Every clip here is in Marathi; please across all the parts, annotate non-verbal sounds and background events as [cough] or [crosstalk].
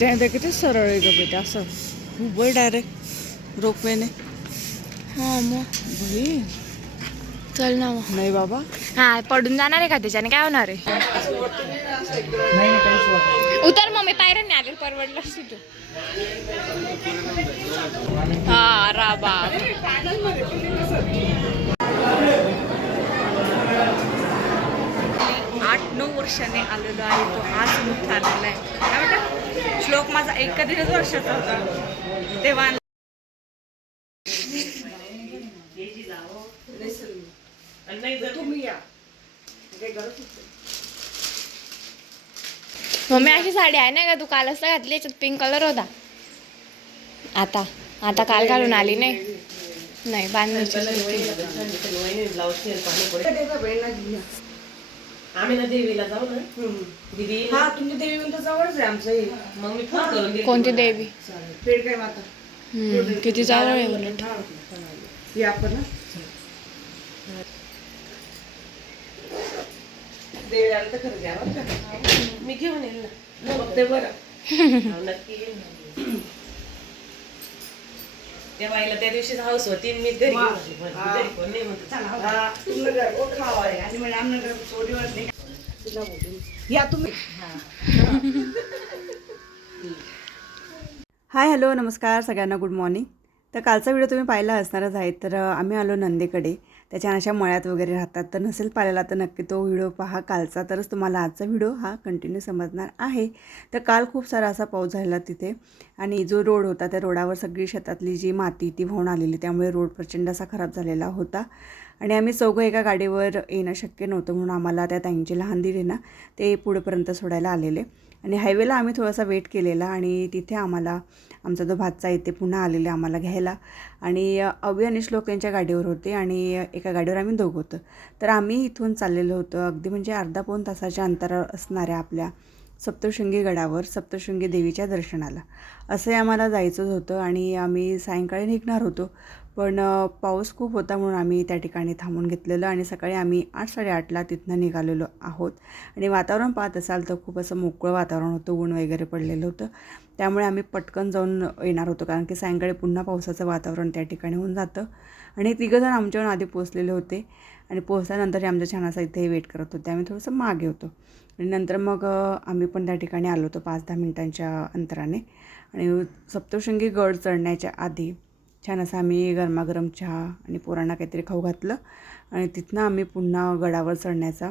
त्या किती सरळ आहे ग बेटा असं. उभं डायरेक्ट रोपवेने. हा मग बाई. चल ना मग नाही बाबा. हा पडून जाणार आहे का त्याच्याने? काय होणार आहे? उतर मग मी पायऱ्यांनी आले परवडलं असती तू. हा राबा नऊ वर्षाने आलेलो आहे तो आज मोठा आलेला आहे. काय म्हणतात श्लोक माझा एक दीडच वर्षाचा होता. तेव्हा मम्मी अशी साडी आहे ना का तू काल असं घातली याच्यात पिंक कलर होता. आता आता काल घालून आली नाही. नाही बांधण्याची आम्ही ना देवीला जाऊ ना. दिदी हा तुमची देवी म्हणतो जवळच आहे आमचं हे. मग मी फोन करून देते कोणती देवी? पेड काय माता? हम्म, किती जवळ आहे उलट हे आपण ना देवी आलं तर खरं घ्या बरं का. मी घेऊन येईल ना. बघते बरं. [laughs] हो, नक्की येईन. त्या बाईला त्या दिवशीच हाऊस होती मी घरी घेऊन आली. म्हणते, घरी कोण नाही? म्हणते, चला हाऊस. हा, तुमनं घर कोण खावा आहे. आणि आमनं घर चोरीवर नाही. तुला बोलून या तुम्ही. हाय हॅलो नमस्कार सगळ्यांना गुड मॉर्निंग तर कालचा व्हिडिओ तुम्ही पाहिला असणारच आहे तर अ, आम्ही आलो नंदेकडे. त्याच्या अशा मळ्यात वगैरे राहतात. तर नसेल पाहिलेला तर नक्की तो व्हिडिओ पहा. कालचा तरच तुम्हाला आजचा व्हिडिओ हा कंटिन्यू समजणार आहे. तर काल खूप सारा असा पाऊस झाला तिथे. आणि जो रोड होता त्या रोडावर सगळी शेतातली जी माती ती वाहून आलेली. त्यामुळे रोड प्रचंड असा खराब झालेला होता. आणि आम्ही चौघं एका गाडीवर येणं शक्य नव्हतं म्हणून आम्हाला त्या ताईंची लहान दिली ना ते पुढेपर्यंत सोडायला आलेले. आणि हायवेला आम्ही थोडासा वेट केलेला आणि तिथे आम्हाला आमचा जो भातचा येते पुन्हा आलेले आम्हाला घ्यायला. आणि अवि आणि श्लोक यांच्या गाडीवर होते आणि एका गाडीवर आम्ही दोघं होतो. तर आम्ही इथून चाललेलो होतो अगदी म्हणजे अर्धा पाऊण तासाच्या अंतरावर असणाऱ्या आपल्या सप्तशृंगी गडावर सप्तशृंगी देवीच्या दर्शनाला. असंही आम्हाला जायचंच होतं आणि आम्ही सायंकाळी निघणार होतो. पण पाऊस खूप होता म्हणून आम्ही त्या ठिकाणी थांबून घेतलेलं आणि सकाळी आम्ही आठ साडेआठला तिथनं निघालेलो आहोत. आणि वातावरण पाहत असाल तर खूप असं मोकळं वातावरण होतं ऊन वगैरे पडलेलं होतं. त्यामुळे आम्ही पटकन जाऊन येणार होतो कारण की सायंकाळी पुन्हा पावसाचं वातावरण त्या ठिकाणी होऊन जातं. आणि तिघंजण आमच्याहून आधी पोचलेले होते आणि पोचल्यानंतर आमच्या छान असं इथे वेट करत होते. आम्ही थोडंसं मागे होतो. आणि नंतर मग आम्ही पण त्या ठिकाणी आलो होतो पाच दहा मिनिटांच्या अंतराने. आणि सप्तशृंगी गड चढण्याच्या आधी छान असं आम्ही गरमागरम चहा आणि पोरांना काहीतरी खाऊ घातलं आणि तिथनं आम्ही पुन्हा गडावर चढण्याचा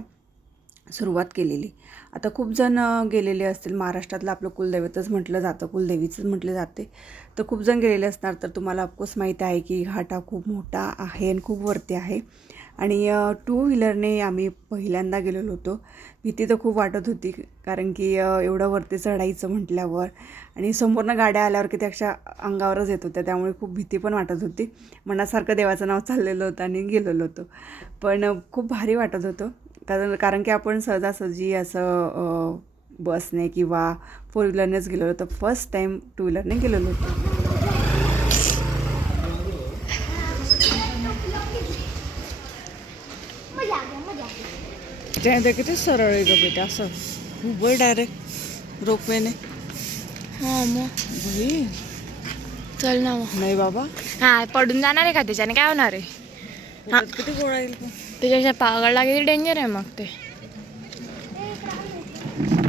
सुरुवात केलेली. आता खूप जण गेलेले असतील. महाराष्ट्रातलं आपलं कुलदैवतच म्हटलं जातं. कुलदेवीचंच म्हटलं जाते. तर खूप जण गेलेले असणार. तर तुम्हाला ऑफकोर्स माहिती आहे की घाटा हा खूप मोठा आहे आणि खूप वरती आहे. आणि टू व्हीलरने आम्ही पहिल्यांदा गेलेलो होतो. भीती तर खूप वाटत होती कारण की एवढं वरती चढायचं म्हटल्यावर आणि समोरनं गाड्या आल्यावर की त्या अशा अंगावरच येत होत्या त्यामुळे खूप भीती पण वाटत होती. मनासारखं देवाचं नाव चाललेलं होतं आणि गेलेलो होतो. पण खूप भारी वाटत होतं. कारण कारण की आपण सहजासहजी असं बसने किंवा फोर व्हीलरनेच गेलेलो होतो. फर्स्ट टाईम टू व्हीलरने गेलेलो होतो. त्या किती सरळ आहे ग बेटा असं. उभं डायरेक्ट रोपवेने. हा मग. बाई. चल ना मग. नाही बाबा. हा पडून जाणार आहे का त्याच्याने? काय होणार आहे? हा. किती गोळा येईल पण. त्याच्यापेक्षा पागडला किती डेंजर आहे मग ते?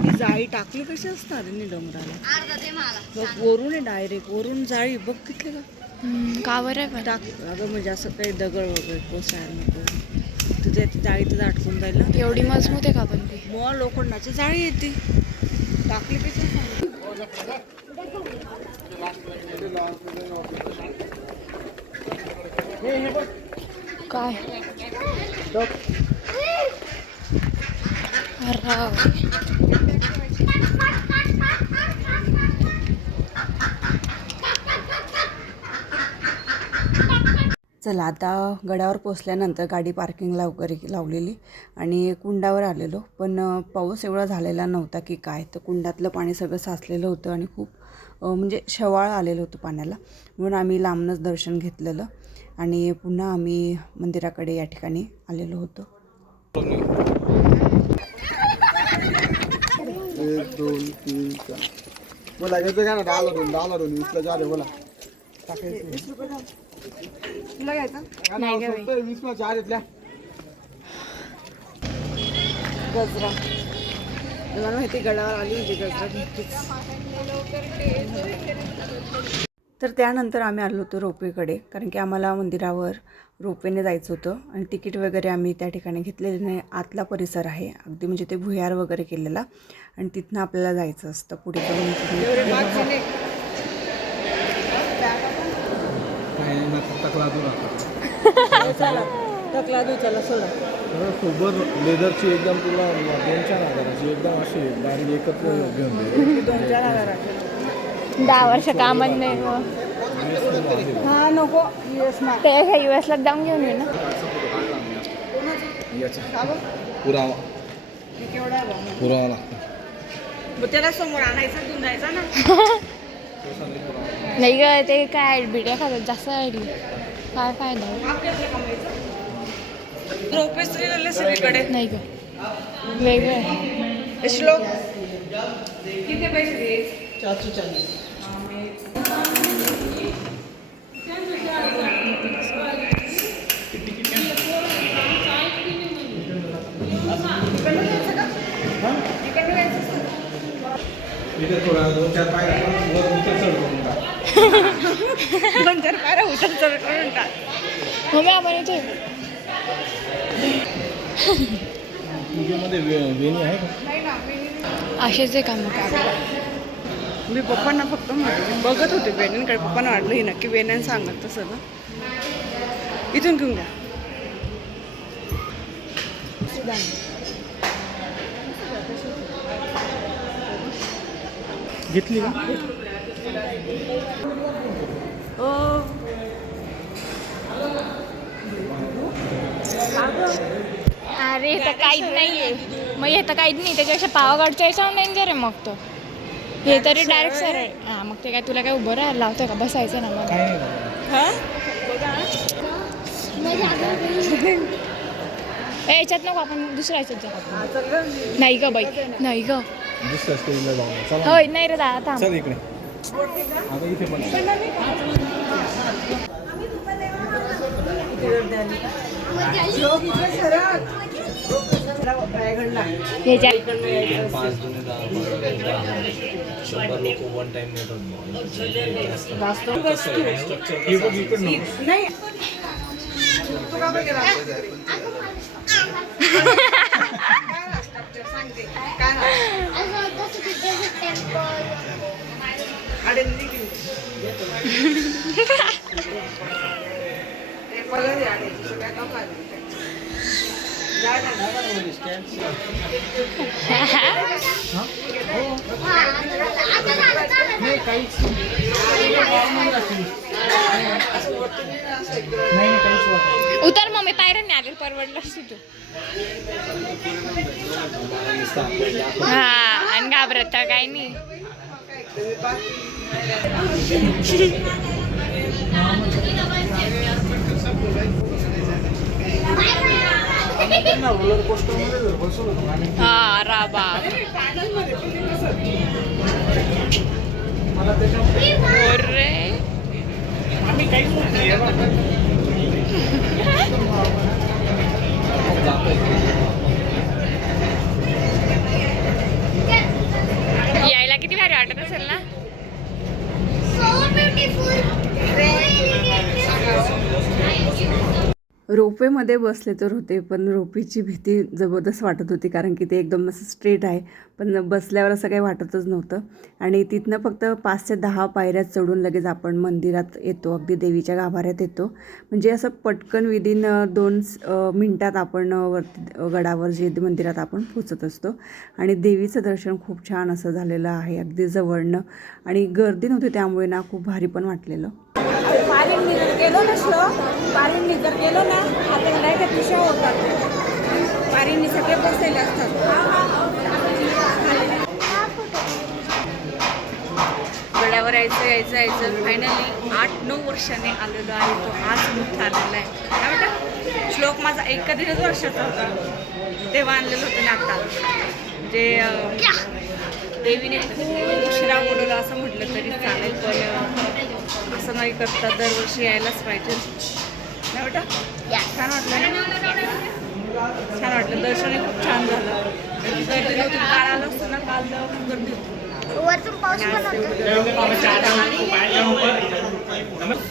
ती जाळी टाकली कशी असणार आहे डोंगराला बघ, वरून आहे डायरेक्ट वरून जाळी बघ किती का हम्म, का बरं आहे पण? टाक. अगं म्हणजे असं काही दगड वगैरे कोसायला नको. तुझ्या जाळी तुझं अटकून जाईल ना. एवढी मजबूत आहे का पण ती? मग लोखंडाची जाळी येते. टाकली असणार? काय? अरे चला आता गडावर पोचल्यानंतर गाडी पार्किंगला वगैरे लावलेली आणि कुंडावर आलेलो. पण पाऊस एवढा झालेला नव्हता की काय तर कुंडातलं पाणी सगळं साचलेलं होतं आणि खूप म्हणजे शेवाळ आलेलं होतं पाण्याला. म्हणून आम्ही लांबनंच दर्शन घेतलेलं आणि पुन्हा आम्ही मंदिराकडे या ठिकाणी आलेलो होतो. एक दोन तीन चार. ना डाला दोन डाला दोन वीसला बोला. गजरा. मला माहिती गडावर आली म्हणजे गजरा घेतलीच तर त्यानंतर आम्ही आलो होतो रोपवेकडे कारण की आम्हाला मंदिरावर रोपवेने जायचं होतं आणि तिकीट वगैरे आम्ही त्या ठिकाणी घेतलेलं नाही. आतला परिसर आहे अगदी म्हणजे ते भुयार वगैरे केलेला. आणि तिथनं आपल्याला जायचं असतं पुढे जाऊन. तिथे टकला दू चला सोडा. सोबत लेदरची एकदम तुला दोन चार हजाराची एकदम अशी डायरेक्ट एकत्र घेऊन दे. दोन चार हजाराचे. दहा वर्ष कामच नाही मग हा नको येस ना ते यू एसला जाऊन घेऊन ये ना. याचा पुरावा. केवढा आहे पुरावा लागतो. मग त्याला समोर आणायचा घेऊन जायचा ना. [laughs] नाही ग ते काय बिड्या खातात जास्त आडली काय फायदा? सगळीकडे. नाही ग. वेगळं आहे. श्लोक. किती पैसे दे इथे थोडा दोन चार पाय. दोन चार पायऱ्या उचल चढ करून टाक का? असेच आहे काम मी पप्पांना फक्त बघत होते वेण्यांकडे. पप्पांना वाटलं ही नक्की वेण्या सांगत तसं ना. इथून घेऊन घ्या घेतली का? अरे तर काहीच नाहीये. मग हे तर काहीच नाही त्याच्यापेक्षा पावागडच्या याच्यावर डेंजर आहे मग तो. हे तरी डायरेक्ट सरळ हा मग ते काय तुला काय उभं राहायला लावतोय का? बसायचं ना मग. काय? नाही ए, याच्यात नको आपण दुसऱ्या याच्यात जाऊ नाही ग बाई नाही ग. दुसऱ्या स्टेजला जाऊ. चला होय नाही रे दादा थांब. चल इकडे. आता इथे पण. नहीं। [laughs] उतर मम्मी पायऱ्यांनी आले परवडलं असतो तू. हा आणि घाबरत तर काही नाही. हा राबा अरे यायला किती भारी वाटत असेल ना? रोपवेमध्ये बसले तर होते पण रोपीची भीती जबरदस्त वाटत होती कारण की ते एकदम असं स्ट्रेट आहे. पण बसल्यावर असं काही वाटतच नव्हतं. आणि तिथनं फक्त पाच ते दहा पायऱ्या चढून लगेच आपण मंदिरात येतो अगदी देवीच्या गाभाऱ्यात येतो. म्हणजे असं पटकन विदिन दोन मिनटात आपण वरती गडावर जे मंदिरात आपण पोचत असतो. आणि देवीचं दर्शन खूप छान असं झालेलं आहे अगदी जवळनं. आणि गर्दी नव्हती त्यामुळे ना खूप भारी पण वाटलेलं. पारींनी जर गेलो नसलो पारींनी जर गेलो ना आता नाही का दिशा होतात. पारींनी सगळे बसलेले असतात. गडावर यायचं यायचं यायचं. फायनली आठ नऊ वर्षाने आलेलो आहे. तो आज मोठा आलेला आहे. काय म्हणतात श्लोक माझा एक दीडच वर्षाचा होता. तेव्हा आणलेलं होतं ना आता. म्हणजे, जे देवीने उशिरा बोलवलं असं म्हटलं तरी चालेल पण असं नाही करता दरवर्षी यायलाच पाहिजे. नाही बेटा? छान वाटलं? छान वाटलं. दर्शनही खूप छान झालं. गर्दी नव्हती काल आलं असतं ना काल गर्दी.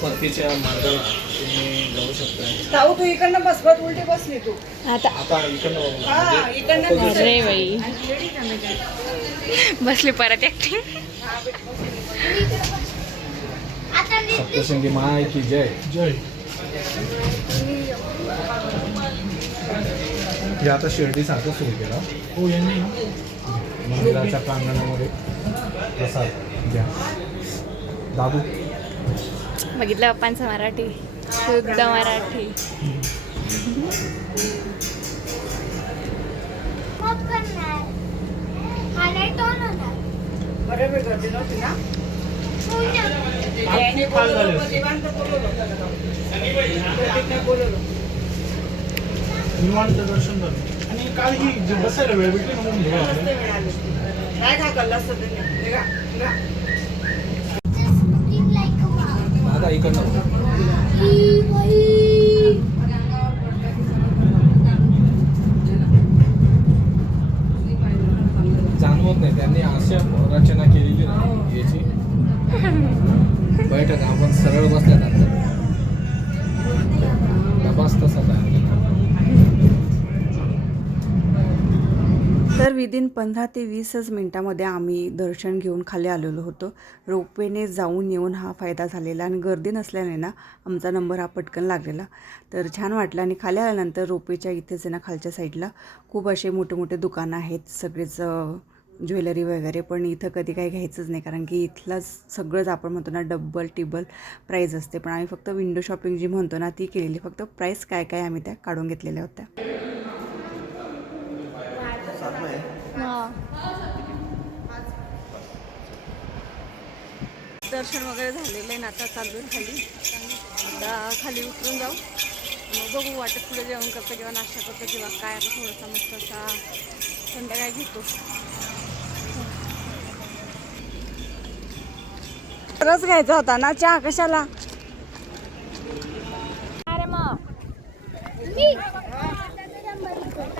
परतीच्या मार्गाला तुम्ही जाऊ शकता तू इकडनं बस बस उलटी बसली तू. आता आता इकडनं. हा. अरे बाई. बसली परत मी सप्तशृंगी माय की जय? जय. हे आता शिर्डीसारखं सुरू केलं. हो यांनी. मंदिराच्या प्रांगणामध्ये प्रसाद घ्या. दादू बघितलं पप्पांचं मराठी? शुद्ध मराठी. मग करणार हा नाही टोन होणार. बरं बरं गर्दी नव्हती ना. निवांत दर्शन झालं. आणि काल ही जे बसायला वेळ भेटली ना म्हणून. काय काय खाल्लं असतं त्यांनी? पंधरा ते वीसच मिनटामध्ये आम्ही दर्शन घेऊन खाली आलेलो होतो. रोपवेने जाऊन येऊन हा फायदा झालेला आणि गर्दी नसल्याने ना आमचा नंबर हा पटकन लागलेला. तर छान वाटलं आणि खाली आल्यानंतर रोपवेच्या इथेच आहे ना खालच्या साईडला. खूप असे मोठे मोठे दुकानं आहेत सगळेच ज्वेलरी वगैरे पण इथं कधी काही घ्यायचंच नाही कारण की इथलंच सगळंच आपण म्हणतो ना डब्बल टिबल प्राईज असते. पण आम्ही फक्त विंडो शॉपिंग जी म्हणतो ना ती केलेली. फक्त प्राईस काय काय आम्ही त्या काढून घेतलेल्या होत्या. दर्शन वगैरे झालेलं आहे ना आता चालू खाली. आता खाली उतरून जाऊ. मग बघू वाटत पुढे जेवण करतो किंवा नाश्ता करतो किंवा काय. आता थोडासा मस्त असा संध्याकाळी घेतो. रस घ्यायचा होता ना चहा कशाला? अरे मग.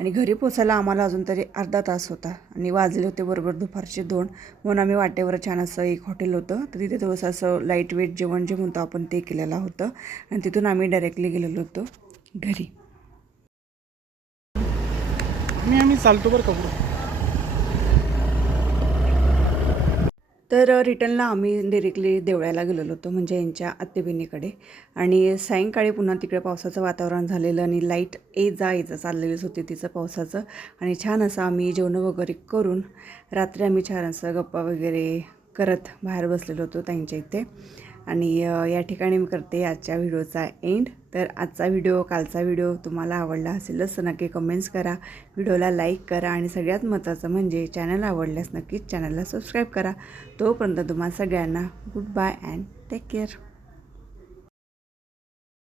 आणि घरी पोचायला आम्हाला अजून तरी अर्धा तास होता. आणि वाजले होते बरोबर दुपारचे दोन. म्हणून आम्ही वाटेवर छान असं एक हॉटेल होतं. तर तिथे थोडंसं असं लाइट वेट जेवण जे म्हणतो आपण ते केलेलं होतं. आणि तिथून आम्ही डायरेक्टली गेलेलो होतो घरी. आम्ही चालतो बरं का तर रिटर्नला आम्ही डिरेक्टली देवळ्याला गेलेलो होतो म्हणजे यांच्या आत्तेबहिणीकडे. आणि सायंकाळी पुन्हा तिकडे पावसाचं वातावरण झालेलं आणि लाइट ये जा ये जा चाललेलीच होती तिचं पावसाचं. आणि छान असं आम्ही जेवणं वगैरे करून रात्री आम्ही छान असं गप्पा वगैरे करत बाहेर बसलेलो होतो त्यांच्या इथे. आणि या ठिकाणी मी करते आजच्या व्हिडिओचा एंड. तर आजचा व्हिडिओ कालचा व्हिडिओ तुम्हाला आवडला असेलच तर नक्की कमेंट्स करा. व्हिडिओला लाईक करा आणि सगळ्यात महत्त्वाचं म्हणजे चॅनल आवडल्यास नक्कीच चॅनलला सबस्क्राईब करा. तोपर्यंत तुम्हाला सगळ्यांना good bye and take care